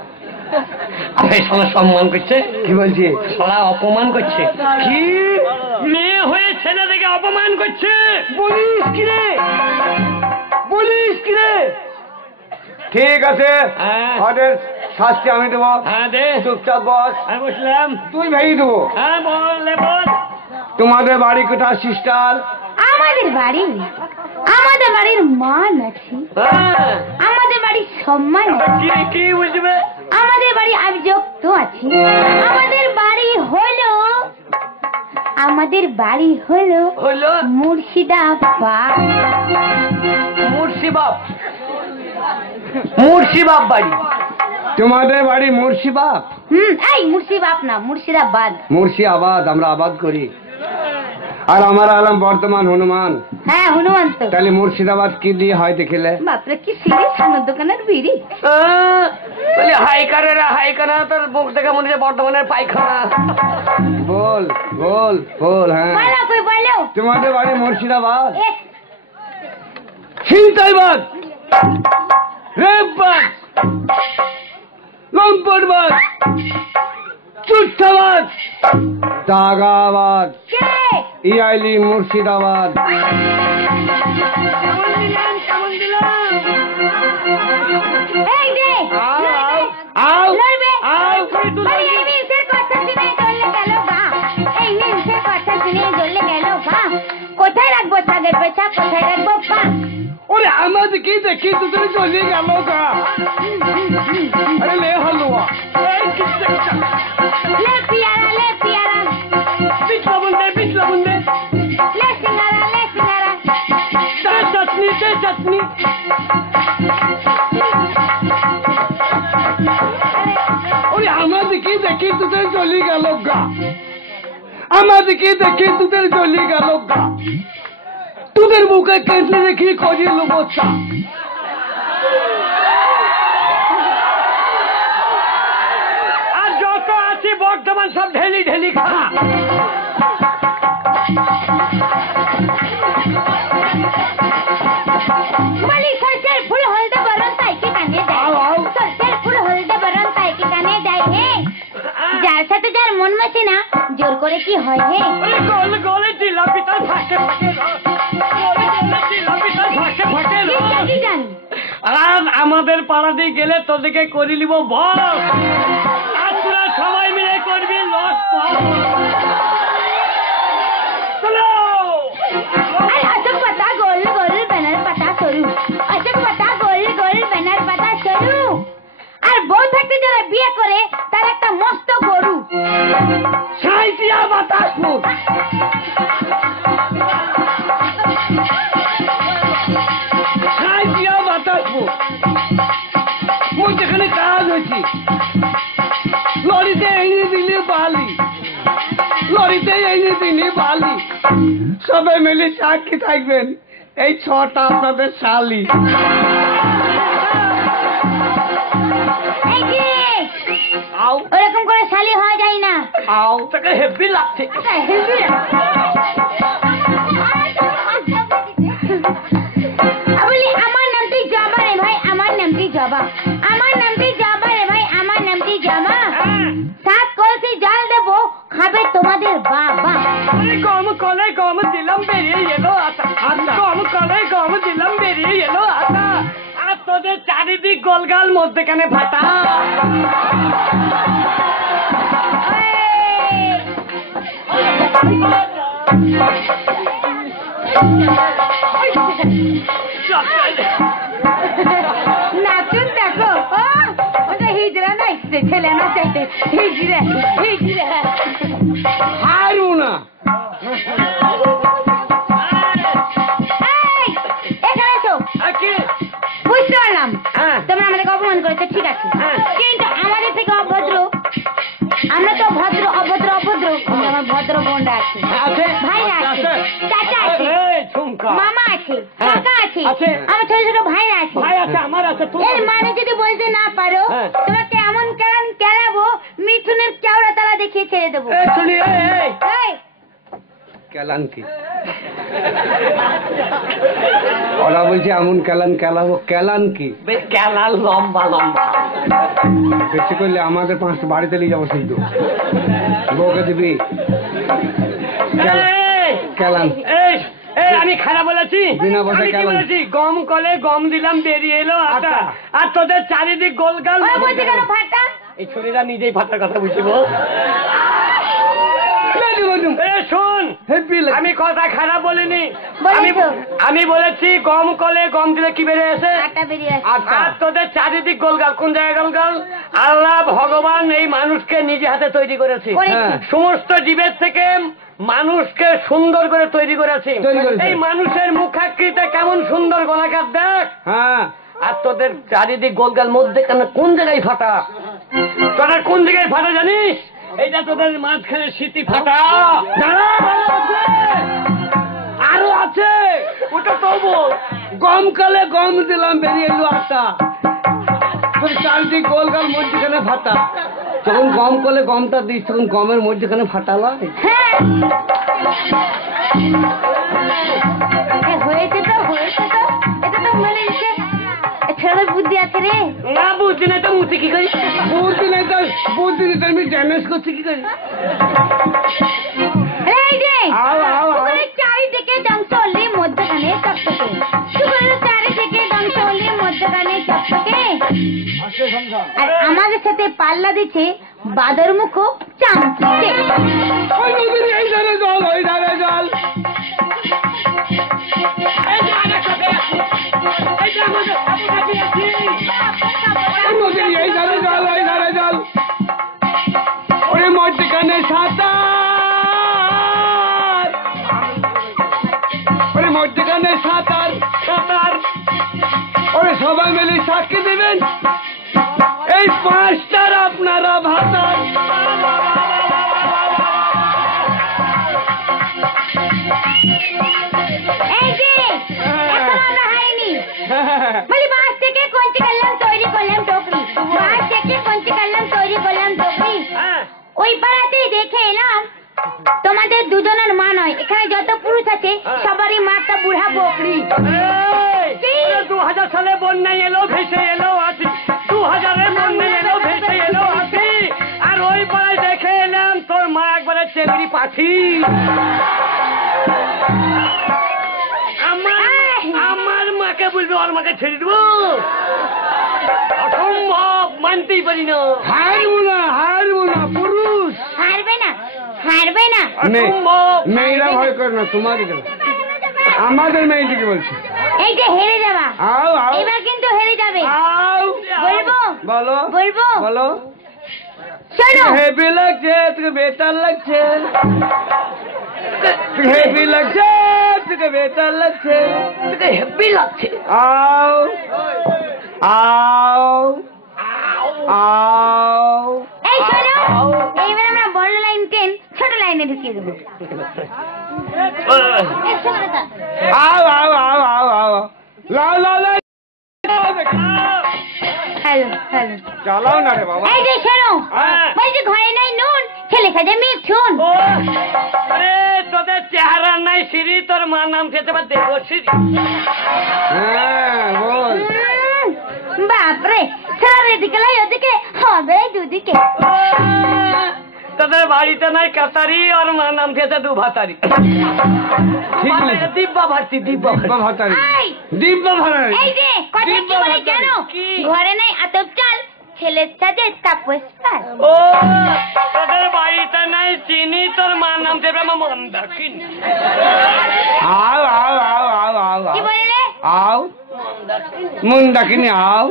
শালা সম্মান করছে, কি বলছি শালা অপমান করছে। কি মেয়ে হয়ে ছেলে থেকে অপমান করছে? বলিস কিরে, বলিস কিরে? ঠিক আছে ওদের শাস্তি আমি দেবো। হ্যাঁ দে, চুপচাপ বস। আমি বসলাম। তুই ভেঙে দেবো। হ্যাঁ বললে বল। তোমাদের বাড়ি কোথায় সিস্টার? আমাদের বাড়ি, আমাদের বাড়ির মান আছে, আমাদের বাড়ির সম্মান আছে, কি বুঝবে? আমাদের বাড়ি আবিযক্ত আছে। আমাদের বাড়ি হলো, আমাদের বাড়ি হলো হলো মুর্শিদাবাদ। মুর্শিবাব, মুর্শিবাব বাড়ি। তোমাদের বাড়ি মুর্শিবাব? এই মুর্শিবাব না, মুর্শিদাবাদ। মুর্শিদাবাদ আমরা আবাদ করি। আর আমার আলাম বর্তমান হনুমান। হ্যাঁ হনুমান তো। তাহলে মুর্শিদাবাদ কি দিয়ে হয় দেখিলে? বাপরে কি সিঁড়ি, সামনের দোকানের বিড়ি। হাইকারেরা হাইকানা তোর মুখ দেখে মনে হচ্ছে বর্ধমানের পায়খানা। বল বল বল। হ্যাঁ বলো কই বলো। তোমাদের বাড়ি মুর্শিদাবাদ? ছিনতাইবাদ, রেপবাদ, লম্পটবাদ, চুট্টাবাদ, দাগাবাদ, ইয়াইলি মুর্শিদাবাদ। এই যে আও লড়বে। আও বলি এই নিউজের কথা শুনে জ্বলে গেল গা, এই নিউজের কথা শুনে জ্বলে গেল গা। কোথায় রাখবো ছাগের পেছা, কোথায় রাখবো পা? ওরে আমাদের কি দেখি তুই চলে গেল গা। আরে লে হালুয়া, লে পিয়ারা, লে পিয়ারা, পিছলা বুন্দে, পিছলা বুন্দে, লে সিঙ্গারা, লে সিঙ্গারা, দে চাটনি, দে চাটনি। ওরে আমাদের কি দেখি তুই চলে গেল গা, আমাদের কি দেখি তুই চলে গেল গা। তোদের মুখে কেটে দেখি করিয়ে লোক চা। আর যত আছে বর্তমান সব ঢেলি ঢেলি খা। বলি সরষের ফুল হলদে বরণ তাই কি কানে দেয়, সরষের ফুল হলদে বরণ তাই কি কানে দেয়। হে যার সাথে যার মন মাছে না জোর করে কি হয়? হে গলে গলে জিলাপি তার ফাঁকে ফাঁকে, গলে গলে জিলাপি তার ফাঁকে ফাঁকে কি জানি আর আমাদের পাড়া দিয়ে গেলে তোদেরকে করে নিব বস, আর তোরা সবাই মিলে করবি লস अशोक पता गोल गोल बैनर पता शुरू अशोक पता गोल गोल बैनर पता शुरू আর বউ থাকতে যারা বিয়ে করে তার একটা মস্ত গরু সাইটিয়া বাতাসপুর সাইটিয়া বাতাসপুর মই যেখানে কাজ হয়েছি লরিতে এনে দিলে বালি, লরিতে এনে দিলে বালি, সবাই মিলে সাক্ষী থাকবেন এই 6টা আপনাদের শালি। এই কি আও ওরকম করে শালি হওয়া যায় না আও তোকে হেভি লাগছে। আচ্ছা হেলবি বলি আমার নামটি জবা রে ভাই, আমার নামটি জবা, আমার নামটি জবা রে ভাই, আমার নামটি জবা। 7 কলসি জল দেবো খাবে তোমাদের বাবা। গম কলে গম দিলাম বেরিয়ে এলো আটা, গম কলে গম দিলাম বেরিয়ে এলো আটা, আর তোদের চারিদিক গোলগাল মধ্যেখানে ফাটা। নাচুন দেখো ওটা হিজড়া নাচছে, ছেলে নাচাইতে হিজড়ে হিজড়ে। হারু না এই, এখানে এসো। বুঝতে পারলাম তোমরা আমাদেরকে অপমান করেছো, ঠিক আছে, কিন্তু আমাদের থেকে অভদ্র, আমরা তো ভদ্র অভদ্র অভদ্র, আমার ভদ্র বোনরা আছে, ভাইরা আছে, চাচা আছে, মামা আছে, কাকা আছে, আমার ছোট ছোট ভাইরা আছে, ভাই আছে, আমার আছে, এর মানে যদি বলতে না পারো তোমাকে এমন কেরান কেলাবো মিঠুনের কেওড়া তালা দেখিয়ে ছেড়ে দেবো। এই, কেলান কি ওরা বলছে এমন কেলান কেলাবো, কেলান কি কেলা লম্বা লম্বা বেশি করলে আমাদের 5টা বাড়িতে নিয়ে যাবো, সেই তো বউকে দিবি কেলান। এই আমি খারাপ বলেছি, বিনা পয়সায় আমি কি কেলান। বলেছি? গম কলে গম দিলাম বেরিয়ে এলো আটা, আর তোদের চারিদিক গোলগাল। ওই বলছে কেন ফাটা? এই শরীরা নিজেই ফাটার কথা বুঝছি বল। শোন, আমি কথা খারাপ বলিনি, আমি বলেছি গম কলে গম দিলে কি বেরিয়ে আসে? আটা বেরিয়ে আসে। আর তোদের চারিদিক গোলগাল। কোন জায়গায় গোলগাল? আল্লাহ ভগবান এই মানুষকে নিজে হাতে তৈরি করেছে, সমস্ত জীবের থেকে মানুষকে সুন্দর করে তৈরি করেছে। এই মানুষের মুখাকৃতি কেমন সুন্দর গোলাকার দেখ। হ্যাঁ, আর তোদের চারিদিক গোলগাল মধ্যে কেন কোন জায়গায় ফাটা? তোরা কোন জায়গায় ফাটা জানিস? এইটা তোদের মাঝখানে স্মৃতি ফাটা। আরো আছে, ওটা তো বল। গম কালে গম দিলাম বেরিয়ে এলো আটা, তোর চারিদিক গোলগাল মধ্যখানে ফাটা। যখন গম কলে গমটা দিস তখন গমের মধ্যখানে ফাটালা। হ্যাঁ হয়েছে তো, হয়েছে তো, এটা তো মানে ছেলের বুদ্ধি আছে রে। না বুদ্ধি নাই তো মুছে কি করি? বুদ্ধি নাই তো, বুদ্ধি নেই তো আমি ড্যামেজ করছি কি করি? এই যে আও আও ওখানে চারিদিকে দংশলি মধ্যখানে চকচকে, সুগরের চারিদিকে দংশলি মধ্যখানে চকচকে। আর আমাদের সাথে পাল্লা দিচ্ছে বাদর মুখ চামচে। ওই নদীর এই ধারে জল, ওই ধারে জল। নদীর এই ধারে জল, ওই ধারে জল। ওরে মধ্যখানে সাঁতার, ওরে মধ্যখানে সাঁতার সাঁতার। ওরে সবাই মিলে সাক্ষী দেবেন এই 5টার আপনারা ভাতার। এই যে এখন আমরা হারিনি, বলি বাঁশ থেকে কঞ্চি কাটলাম তৈরি করলাম টপরি, বাঁশ থেকে কঞ্চি কাটলাম তৈরি করলাম টপরি। ওই পাড়াতেই দেখে এলাম তোমাদের দুজনের মা নয়, এখানে যত পুরুষ আছে সবারই মাটা বুড়া বকরি। 2000 সালে বন্যা এলো ভেসে এলো আছি, 2000-এ বন্যা এলো ভেসে এলো আছি, আর ওই পাড়ায় দেখে এলাম তোর মা একবারে চেংড়ি পাখি। আমার মাকে বলবে ওর মাকে ছেড়ে দেবো? অসম্ভব, মানতেই পারি না। হারবো না পুরুষ হারবে না, হারবে না। অসম্ভব। মেয়েরা ভয় করে না, তোমারই কেন? আমাদের মেয়েটিকে বলছি। এই যে হেরে যাবা, আও আও এবার কিন্তু হেরে যাবে। আও বলবো বলো বলবো বলো। শোনো, হেভি লাগছে, তোকে বেতার লাগছে, হেভি লাগছে, তোকে বেতার লাগছে, তোকে হেব্বি লাগছে। আও আও আও এই শোনো, এইবার আমরা বড় লাইন টেন ছোট লাইনে ঢুকিয়ে দেবো। আও আও আও আও আও লাও লাও লাও হ্যালো হ্যালো, চালাও না রে বাবা। এই যে শোনো, হ্যাঁ। বলছি ঘরে নাই নুন, ছেলে সাজে মেয়ে ছুন। ও, আরে তোদের চেহারা নাই সিঁড়ি, তোর মার নাম খেতে পার দেবো সিঁড়ি। হ্যাঁ বল। বাপরে, ছেলের এদিকে লাই ওদিকে হবে দুদিকে। তোদের বাড়িতে নাই কাতারি, ওর মার নাম খেতে দু ভাতারি। ঠিক বলেছ। দিব্যা ভাতি, দিব্যা দিব্যা ভাতারি, এই, দিব্যা ভাতারি। এই যে কথা কি দিব্যা বলে ভাতারি। জানো? কি? ঘরে নাই আতপ চাল, ছেলের সাজে তাপস পাল। ও, তোদের বাড়িতে নাই চিনি, তোর মার নাম দেবে আমার মন্দাকিনী। আও আও আও আও আও কি বললে? আও মুন্ডাকিনি আও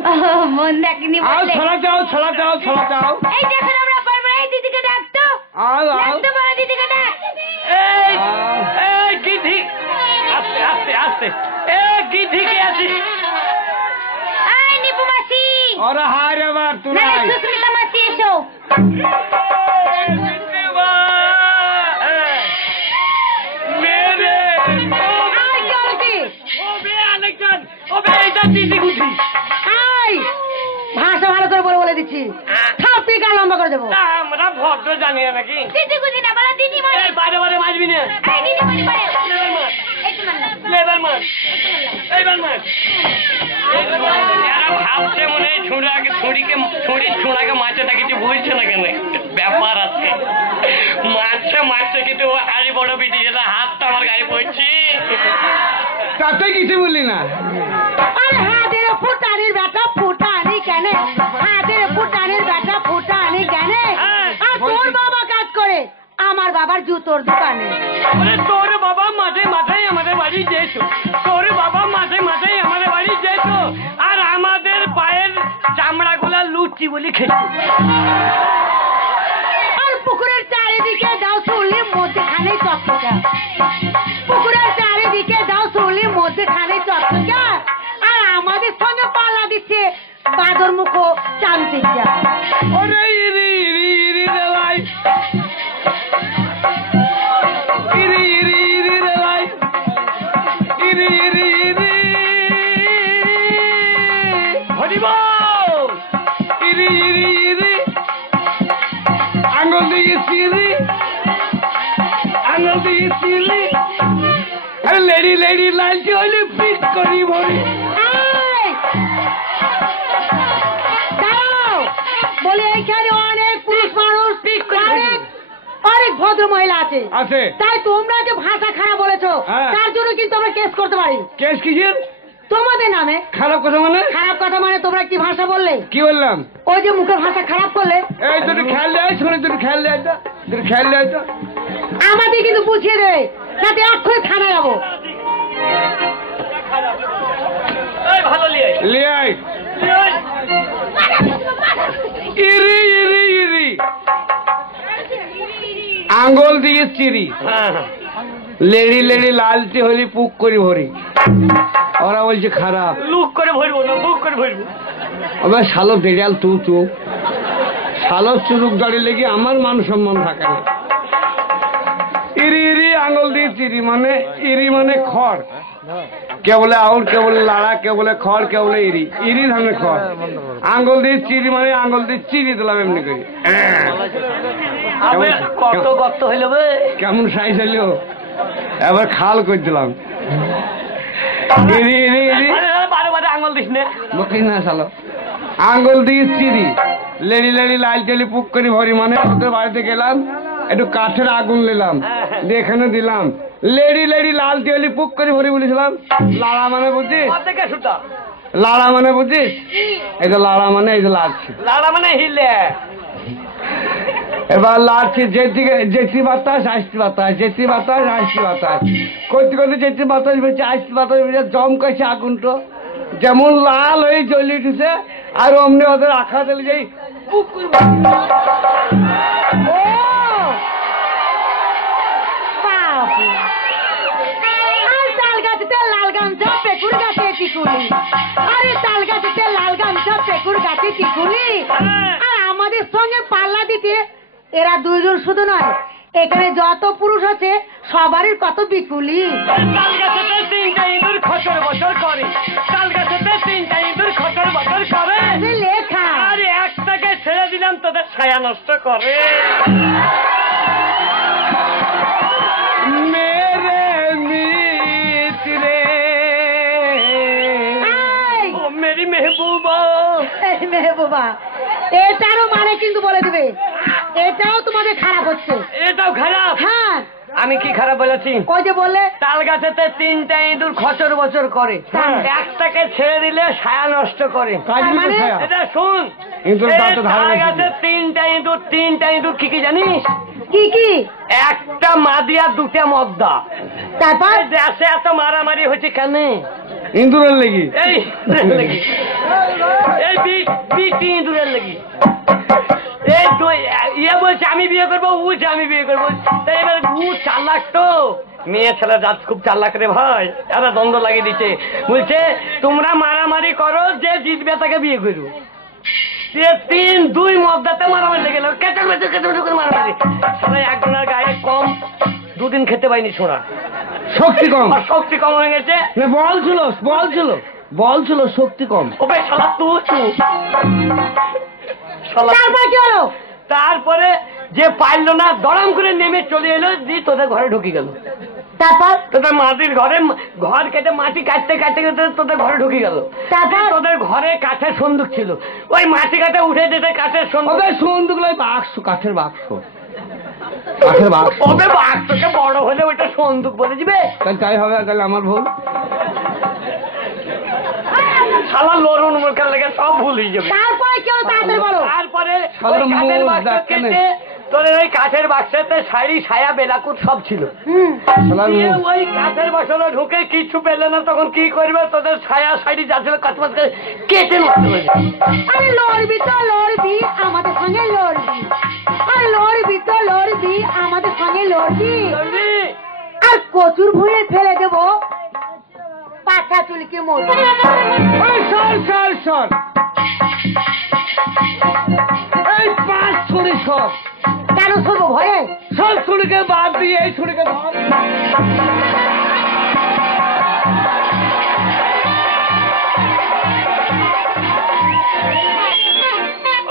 মন্দাকিনী আও বললে? ছড়া যাও ছড়া যাও ছড়া যাও এই দেখো আমরা পারবো, এই দিদিকে ডাকতো, আও আও ডাকতো বড় দিদিকে ডাক। এই, এই গিধি, আস্তে আস্তে আস্তে, এই গিধি কে আছিস? এই নিপু মাসি, ওরে হায় রে বার না তুরাই সুস্মিতা মাসি এসো। মেরে এই চলছি, ও বে আলেকজান, ও বে এটা দিদি গুধি। এই ভাষা ভালো করে বলে দিচ্ছি, থাপি গা লম্বা করে দেবো। আমরা ভদ্র জানি না নাকি? দিদি গুদি না বলো দিদি মনে। এই বারে বারে মারবি না। এই দিদি মনে পড়ে, লেবার মার, এই তো মানলাম। লেবার মার, এইবার মার। এরা ভাবছে মনে হয় ছুঁড়াকে মাছেটা কিছু বুঝছে না কেন? ব্যাপার আছে, মারছে কিন্তু ও হাড়ি বড় পিটি, যেটা হাতটা আমার গায়ে পড়ছে। তাতে কিছু বললি না। আরে হাতের ফুটানির ব্যাটা ফুটানি কেন? হাতের ফুটানির ব্যাটা ফুটানি কেন? আর তোর বাবা কাজ করে আমার বাবার জুতোর দোকানে। আরে তোর বাবা মাঝে মাঝেই আমাদের বাড়ি যেত, তোর বাবা মাঝে মাঝেই আমাদের বাড়ি যেত, আর আমাদের পায়ের চামড়াগুলা লুচি বলি খেত। আর পুকুরের চারিদিকে দাও শুলি মধ্যখানে চকচকা, পুকুরের চারিদিকে দাও শুলি মধ্যখানে চকচকা, আর আমাদের সঙ্গে পাল্লা দিচ্ছে বাদর মুখ চান্তিকা। ওরে ইরি ইরি ইরি রে লাই, ইরি ইরি ইরি রে লাই, ইরি ইরি ইরি হরিব ইরি ইরি ইরি আঙুল দিয়ে সিরি, আঙুল দিয়ে সিরি। আরে লেডি লেডি লালচি হইলে পিক করি ভরি। এই, দাঁড়াও, বলে এইখানে অনেক পুরুষ মানুষ, অনেক ভদ্র মহিলা আছে, আছে তাই তোমরা যে ভাষা খারাপ বলেছো হ্যাঁ। তার জন্য কিন্তু আমরা কেস করতে পারি কেস কিসের? তোমাদের নামে। খারাপ কথা মানে? খারাপ কথা মানে তোমরা কি ভাষা বললে? কি বললাম? ওই যে মুখের ভাষা খারাপ করলে, এই দুটো খেয়াল দেয়, শোনে দুটো খেয়াল দেয় তো, দুটো খেয়াল দেয় তো। আমাদের কিন্তু বুঝিয়ে দেবে, যাতে এক্ষুনি থানায় যাবো। এই ভালো লিয়ে লিয়াই লিয়ে। ইরি ইরি ইরি আঙ্গুল দিয়ে চিরি, হ্যাঁ, লেডি লেডি লালচি হলি পুক করি ভরি। ওরা বলছে খারাপ। লুক করে ভরবো না, বুক করে ভরবো। আবার শালো দেড়াল তু তু শালো চুরুক দাঁড়িয়ে লেগে আমার মান সম্মান থাকে না। ইরি ইরি আঙ্গুল দিয়ে চিরি মানে ইরি মানে খড়, কে বলে আউল, কে বলে লাড়া, কে বলে খড়, কে বলে ইরি। ইরি ধানের খড়। আঙ্গুল দিয়ে চিরি মানে আঙ্গুল দিয়ে চিরি দিলাম এমনি করে। আবে কত গর্ত হইল বে। কেমন সাইজ হইলো, এবার খাল করে দিলাম। ইরি ইরি ইরি আরে বারে বারে আঙুল দিস না। বকিস না শালো। আঙ্গুল দিয়ে চিরি লেড়ি লেড়ি লাল তেলি পুক করে ভরি মানে ওদের বাড়িতে গেলাম একটু কাঠের আগুন নিলাম দিয়ে এখানে দিলাম লেড়ি লেড়ি লাল তেলি পুক করে ভরি বলেছিলাম লাড়া মানে বুঝিস লাড়া মানে বুঝিস এই যে লাড়া মানে এই যে লাড়ছি লাড়া মানে হিলে এবার লাড়ছি যেদিকে যেটি বাতাস আসতি বাতাস যেটি বাতাস আসতি বাতাস করতে করতে যেটি বাতাস বেঁচে আসতি বাতাস বেঁচে জমকাছে আগুনটা যেমন লাল হয়ে জ্বলি উঠেছে আর অমনি ওদের আখা দিলে যাই তাল গাছেতে লাল গামছা পেকুর গাছে টিকুলি আরে তাল গাছেতে লাল গামছা পেকুর গাছে টিকুলি আর আমাদের সঙ্গে পাল্লা দিতে এরা দুইজন শুধু নয় এখানে যত পুরুষ আছে সবারই কত বিকুলি তাল গাছেতে তিনটা ইঁদুর খচর বছর করে তাল গাছেতে তিনটা ইঁদুর খচর বছর করে লেখা আরে একটাকে ছেড়ে দিলাম তোদের ছায়া নষ্ট করে মেরে মিত্রে ও মেরি মেহবুবা এই মেহবুবা এটারও মানে কিন্তু বলে দেবে এটাও তোমাদের খারাপ হচ্ছে এটাও খারাপ হ্যাঁ আমি কি খারাপ বলেছি ওই যে বললে তাল গাছেতে তিনটা ইঁদুর খচর বছর করে একটাকে ছেড়ে দিলে ছায়া নষ্ট করে মানে? এটা শুন ইঁদুর দাঁত ধারে তাল বেশি। গাছে তিনটা ইঁদুর কি কি জানিস কি কি একটা মাদিয়া দুটা মদ্দা তারপর দেশে এত মারামারি হয়েছে কেন ইন্দুরের লেগি এই এই বিটি ইঁদুরের লেগে এই ইয়ে বলছে আমি বিয়ে করবো ও বলছে আমি বিয়ে করবো তাই এবার ও চালাক তো মেয়ে ছেলে জাত খুব চালাক রে ভাই এরা দ্বন্দ্ব লাগিয়ে দিচ্ছে বলছে তোমরা মারামারি করো যে জিতবে তাকে বিয়ে করবো তিন দুই মদ্দাতে মারামারি লেগে গেল কেটে করে মারামারি সবাই একজনের গায়ে কম দুদিন খেতে পাইনি ছোড়া শক্তি কম শক্তি কম হয়ে গেছে না, বল ছিল শক্তি কম ওকে শালা তুই শালা তারপর কি হলো তারপরে যে পারলো না দড়াম করে নেমে চলে এলো দিয়ে তোদের ঘরে ঢুকে গেল তারপর তোদের মাটির ঘরে ঘর কেটে মাটি কাটতে কাটতে কাটতে তোদের ঘরে ঢুকে গেল তারপর? তোদের ঘরে কাঠের সন্দুক ছিল ওই মাটি কাটে উঠে যেতে কাঠের সন্দুক ওদের সন্দুক লাই বাক্স কাঠের বাক্স ওদের বাঘটাকে বড় হলে ওইটা সন্দুক বলে দিবে তাহলে তাই হবে আর তাহলে আমার ভুল শালা লড়ুন মুখের লেগে সব ভুল হয়ে যাবে তারপরে কি হলো তাড়াতাড়ি বলো তারপরে শালার ওই কাঠের মুখ বাক্স দেখতে নেই। কেটে তোদের ওই কাঠের বাক্সেতে শাড়ি ছায়া বেলাকুট সব ছিল শালার দিয়ে মুখ। ওই কাঠের বাক্সটা ঢুকে কিছু পেলে না তখন কি করবে তোদের ছায়া শাড়ি যা ছিল কাটমাট করে কেটে নষ্ট হয়ে যাবে আরে লড়বি তো লড়বি আমাদের সঙ্গে লড়বি আরে লড়বি তো লড়বি আমাদের সঙ্গে লড়বি বুঝলি? আর কচুর ভুঁড়ে ফেলে দেবো পাখা চুলকে মোড় ওই সর এই পাঁচ ছুরি সর কেন শুধু ভয়ে সব ছুরিকে বাদ দিয়ে এই ছুরিকে ধর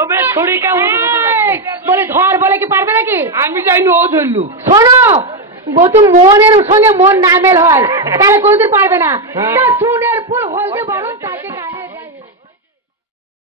ওবে ছুরিকা এই, বলে ধর বলে কি পারবে নাকি আমি যাইনি ও ধরলু শোনো বতু মনের সঙ্গে মন না মেল হয় তাহলে কোনোদিন পারবে না হ্যাঁ। তা চুনের ফুল হলদে বড়